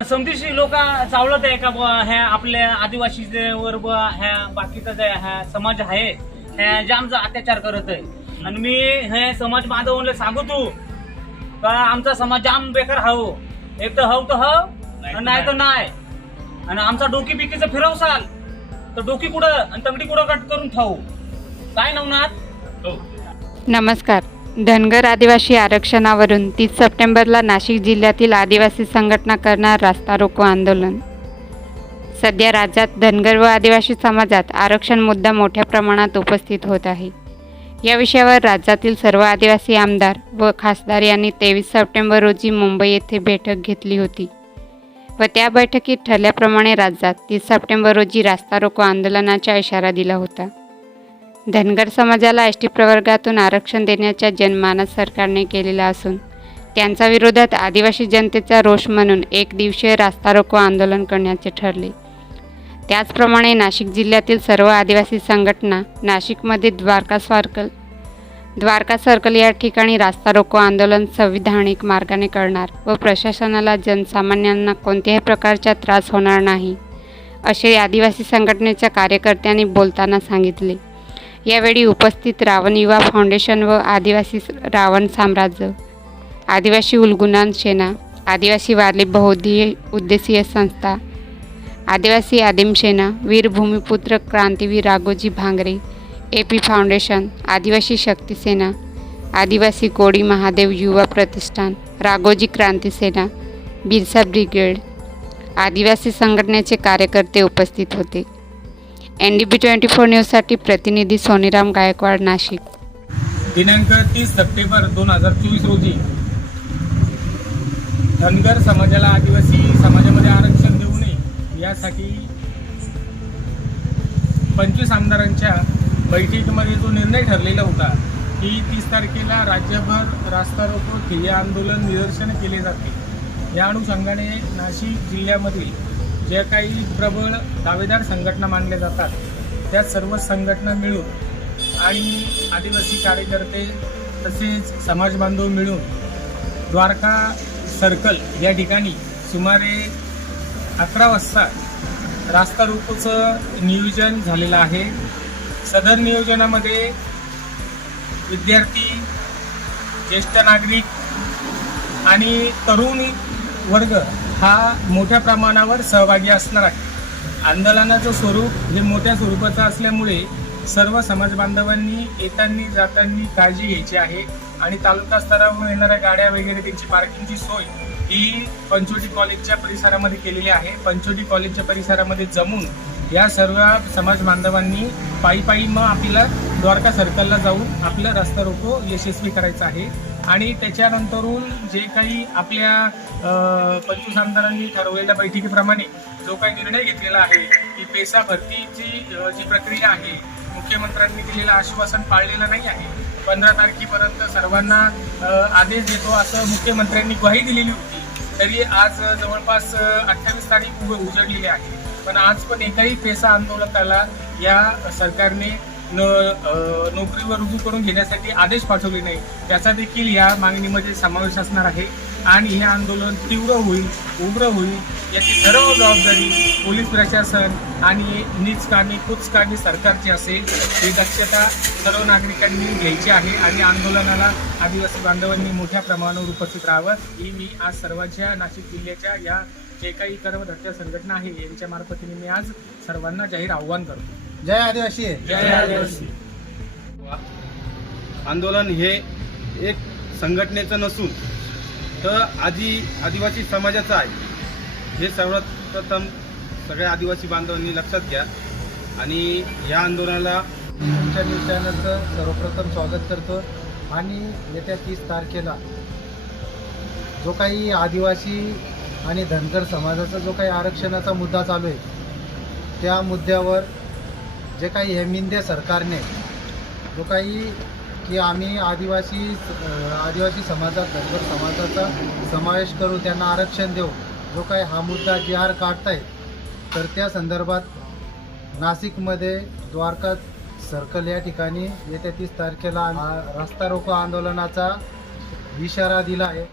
समधीशी लोक चावलत आहे का बुवा? ह्या आपल्या आदिवासी वर बुवा ह्या बाकीचा जे ह्या समाज आहे ह्या जामचा अत्याचार करत आहे. आणि मी हे समाज बांधवांना सांगतो का आमचा समाज जाम बेकार हाव. एक तर हव तर हव नाही तर नाही आणि आमचा डोकी बिकीचं फिरवसाल तर डोकी कुठं आणि तंगडी कुठं कट करून ठाऊ? काय नवनाथ? नमस्कार. धनगर आदिवासी आरक्षणावरून तीस सप्टेंबरला नाशिक जिल्ह्यातील आदिवासी संघटना करणार रास्ता रोको आंदोलन. सध्या राज्यात धनगर व आदिवासी समाजात आरक्षण मुद्दा मोठ्या प्रमाणात उपस्थित होत आहे. या विषयावर राज्यातील सर्व आदिवासी आमदार व खासदार यांनी तेवीस सप्टेंबर रोजी मुंबई येथे बैठक घेतली होती व त्या बैठकीत ठरल्याप्रमाणे राज्यात तीस सप्टेंबर रोजी रास्ता रोको आंदोलनाचा इशारा दिला होता. धनगर समाजाला एस टी प्रवर्गातून आरक्षण देण्याचा जनमानस सरकारने केलेला असून त्यांच्या विरोधात आदिवासी जनतेचा रोष म्हणून एक दिवसीय रास्ता रोको आंदोलन करण्याचे ठरले. त्याचप्रमाणे नाशिक जिल्ह्यातील सर्व आदिवासी संघटना नाशिकमध्ये द्वारका सर्कल द्वारका सर्कल या ठिकाणी रास्ता रोको आंदोलन संविधानिक मार्गाने करणार व प्रशासनाला जनसामान्यांना कोणत्याही प्रकारचा त्रास होणार नाही असे आदिवासी संघटनेच्या कार्यकर्त्यांनी बोलताना सांगितले. यावेळी उपस्थित रावण युवा फाउंडेशन व आदिवासी रावण साम्राज्य आदिवासी उलगुनान सेना आदिवासी वारली बहुदीय उद्देशीय संस्था आदिवासी आदिमसेना वीरभूमीपुत्र वीरभूमिपुत्र क्रांतीवीर Raghoji Bhangare A P foundation आदिवासी शक्ती सेना आदिवासी कोळी महादेव युवा प्रतिष्ठान राघोजी क्रांती सेना बिरसा ब्रिगेड आदिवासी संघटनेचे कार्यकर्ते उपस्थित होते. N D B twenty four न्यूजसाठी प्रतिनिधी सोनीराम गायकवाड नाशिक. दिनांक तीस सप्टेंबर दोन हजार चोवीस रोजी धनगर समाजाला आदिवासी समाजामध्ये आरक्षण देऊ नये यासाठी पंचवीस आमदारांच्या बैठकीमध्ये जो निर्णय ठरलेला होता की तीस तारखेला राज्यभर रास्ता रोको ठिय्या आंदोलन निदर्शन केले जाते या अनुषंगाने नाशिक जिल्ह्यामधील ज्या काही प्रबळ दावेदार संघटना मानल्या जातात त्या सर्व संघटना मिळून आणि आदिवासी कार्यकर्ते तसेच समाज बांधव मिळून द्वारका सर्कल या ठिकाणी सुमारे अकरा वाजता रास्ता रोकोचं नियोजन झालेलं आहे. सदर नियोजनामध्ये विद्यार्थी ज्येष्ठ नागरिक आणि तरुण वर्ग हा मोठ्या प्रमाणावर सहभागी असणार आहे. आंदोलनाचं स्वरूप हे मोठ्या स्वरूपाचं असल्यामुळे सर्व समाजबांधवांनी येतानी जातानी काळजी घ्यायची आहे आणि तालुका स्तरावर येणाऱ्या गाड्या वगैरे त्यांची पार्किंगची सोय ही पंचवटी कॉलेजच्या परिसरामध्ये केलेली आहे. पंचवटी कॉलेजच्या परिसरामध्ये जमून या सर्व समाज बांधवांनी पायी पायी मग आपल्याला द्वारका सर्कलला जाऊन आपलं रस्ता रोको यशस्वी करायचं आहे. आणि त्याच्यानंतरून जे काही आपल्या पंचवीस आमदारांनी ठरवलेल्या बैठकीप्रमाणे जो काही निर्णय घेतलेला आहे की पेसा भरतीची जी प्रक्रिया आहे मुख्यमंत्र्यांनी दिलेलं आश्वासन पाळलेलं नाही आहे. पंधरा तारखेपर्यंत सर्वांना आदेश देतो असं मुख्यमंत्र्यांनी ग्वाही दिलेली होती. तरी आज जवळपास अठ्ठावीस तारीख उग- उजडलेली आहे. पण आज पण एकाही पेसा आंदोलकाला या सरकारने न नोकरीवर रुजू करून घेण्यासाठी आदेश पाठवले नाही. त्याचा देखील या मागणीमध्ये समावेश असणार आहे आणि हे आंदोलन तीव्र होईल उग्र होईल याची सर्व जबाबदारी पोलीस प्रशासन आणि नीचकामी कुचकामी सरकारची असेल ही दक्षता सर्व नागरिकांनी घ्यायची आहे आणि आंदोलनाला आदिवासी बांधवांनी मोठ्या प्रमाणावर उपस्थित राहावं. ही मी आज सर्वांच्या नाशिक जिल्ह्याच्या या जे काही कर्मधट्ट्या संघटना आहे यांच्या मार्फतीने मी आज सर्वांना जाहीर आव्हान करतो. जय आदिवासी. जय आदिवासी. आंदोलन हे एक संघटनेचं नसून तर आधी आदिवासी समाजाचं आहे. हे सर्वप्रथम सगळ्या आदिवासी बांधवांनी लक्षात घ्या. आणि या आंदोलनाला तुमच्या चॅनलचं सर्वप्रथम स्वागत करतो. आणि येत्या तीस तारखेला जो काही आदिवासी आणि धनगर समाजाचा जो काही आरक्षणाचा मुद्दा चालू आहे त्या मुद्द्यावर जे काही हेमिंदे सरकारने जो काही की आम्ही आदिवासी आदिवासी समाजात धनगर समाजाचा समावेश करू त्यांना आरक्षण देऊ जो काही हा मुद्दा जी आर काढताय तर त्या संदर्भात नाशिकमध्ये द्वारका सर्कल या ठिकाणी येत्या तीस तारखेला रस्ता रोको आंदोलनाचा इशारा दिला आहे.